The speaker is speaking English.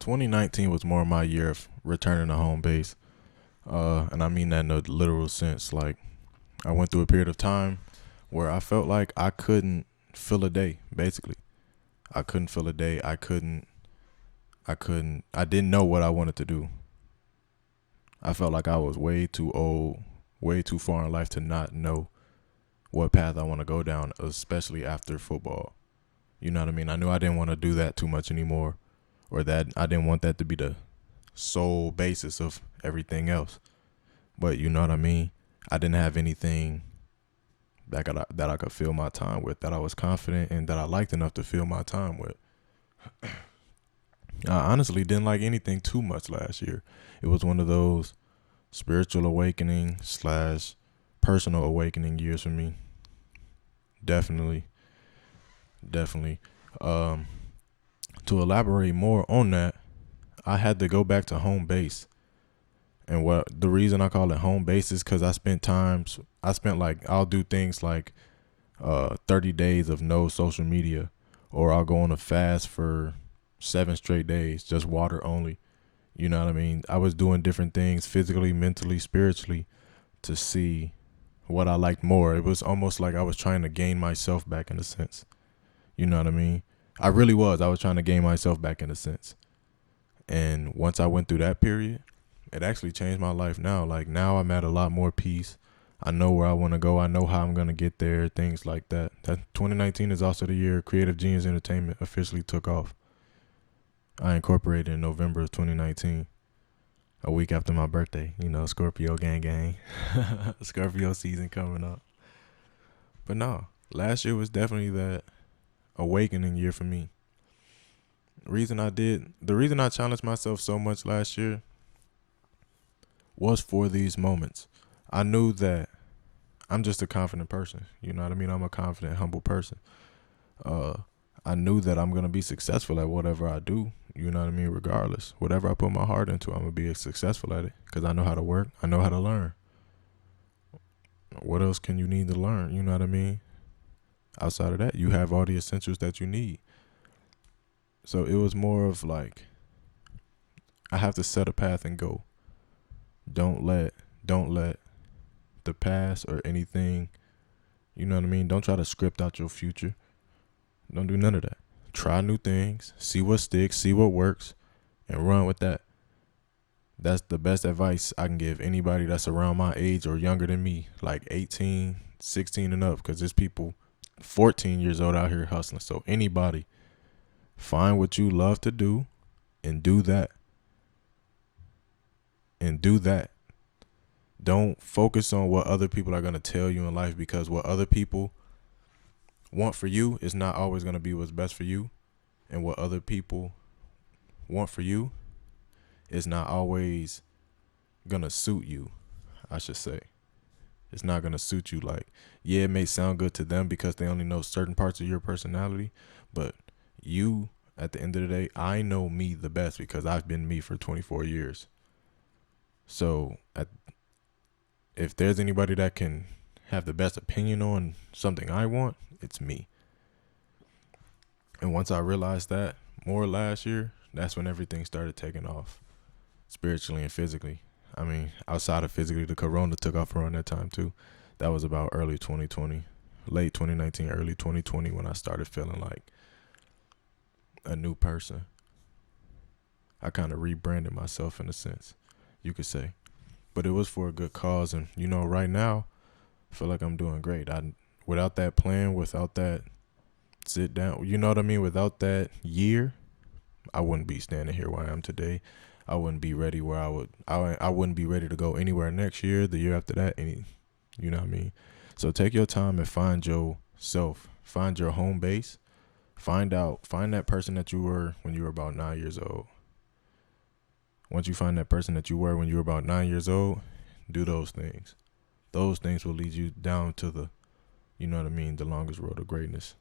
2019 was more my year of returning to home base. And I mean that in a literal sense. Like, I went through a period of time where I felt like I couldn't fill a day, basically. I couldn't fill a day. I didn't know what I wanted to do. I felt like I was way too old, way too far in life to not know what path I want to go down, especially after football. You know what I mean? I knew I didn't want to do that too much anymore, or that I didn't want that to be the sole basis of everything else. But you know what I mean? I didn't have anything that I could fill my time with, that I was confident and that I liked enough to fill my time with. I honestly didn't like anything too much last year. It was one of those spiritual awakening slash personal awakening years for me. Definitely, definitely. Um, to elaborate more on that, I had to go back to home base. And what the reason I call it home base is because I'll do things like 30 days of no social media, or I'll go on a fast for 7 straight days, just water only. You know what I mean? I was doing different things physically, mentally, spiritually to see what I liked more. It was almost like I was trying to gain myself back in a sense. You know what I mean? I really was. I was trying to gain myself back in a sense. And once I went through that period, it actually changed my life now. Like, now I'm at a lot more peace. I know where I want to go. I know how I'm going to get there, things like that. That 2019 is also the year Creative Genius Entertainment officially took off. I incorporated in November of 2019, a week after my birthday. You know, Scorpio gang gang. Scorpio season coming up. But no, last year was definitely that awakening year for me. The reason I challenged myself so much last year was for these moments. I knew that I'm just a confident person. You know what I mean? I'm a confident, humble person. Uh, I knew that I'm going to be successful at whatever I do. You know what I mean? Regardless. Whatever I put my heart into, I'm going to be successful at it because I know how to work. I know how to learn. What else can you need to learn? You know what I mean? Outside of that, you have all the essentials that you need. So it was more of like, I have to set a path and go. Don't let the past or anything, you know what I mean? Don't try to script out your future. Don't do none of that. Try new things, see what sticks, see what works, and run with that. That's the best advice I can give anybody that's around my age or younger than me, like 18, 16 and up, because there's people 14 years old out here hustling. So anybody, find what you love to do and do that. And do that. Don't focus on what other people are going to tell you in life, because what other people want for you is not always going to be what's best for you. And what other people want for you is not always going to suit you, I should say. It's not going to suit you. Like, yeah, it may sound good to them because they only know certain parts of your personality. But you, at the end of the day, I know me the best because I've been me for 24 years. So if there's anybody that can have the best opinion on something I want, it's me. And once I realized that more last year, that's when everything started taking off, spiritually and physically. I mean, outside of physically, the corona took off around that time too. That was about early 2020, late 2019, early 2020 when I started feeling like a new person. I kind of rebranded myself in a sense, you could say. But it was for a good cause. And, you know, right now, I feel like I'm doing great. Without that plan, without that sit down, you know what I mean? Without that year, I wouldn't be standing here where I am today. I wouldn't be ready where I wouldn't be ready to go anywhere next year, the year after that, you know what I mean? So take your time and find yourself, find your home base, find that person that you were when you were about 9 years old. Once you find that person that you were when you were about 9 years old, do those things. Those things will lead you down to the, you know what I mean, the longest road to greatness.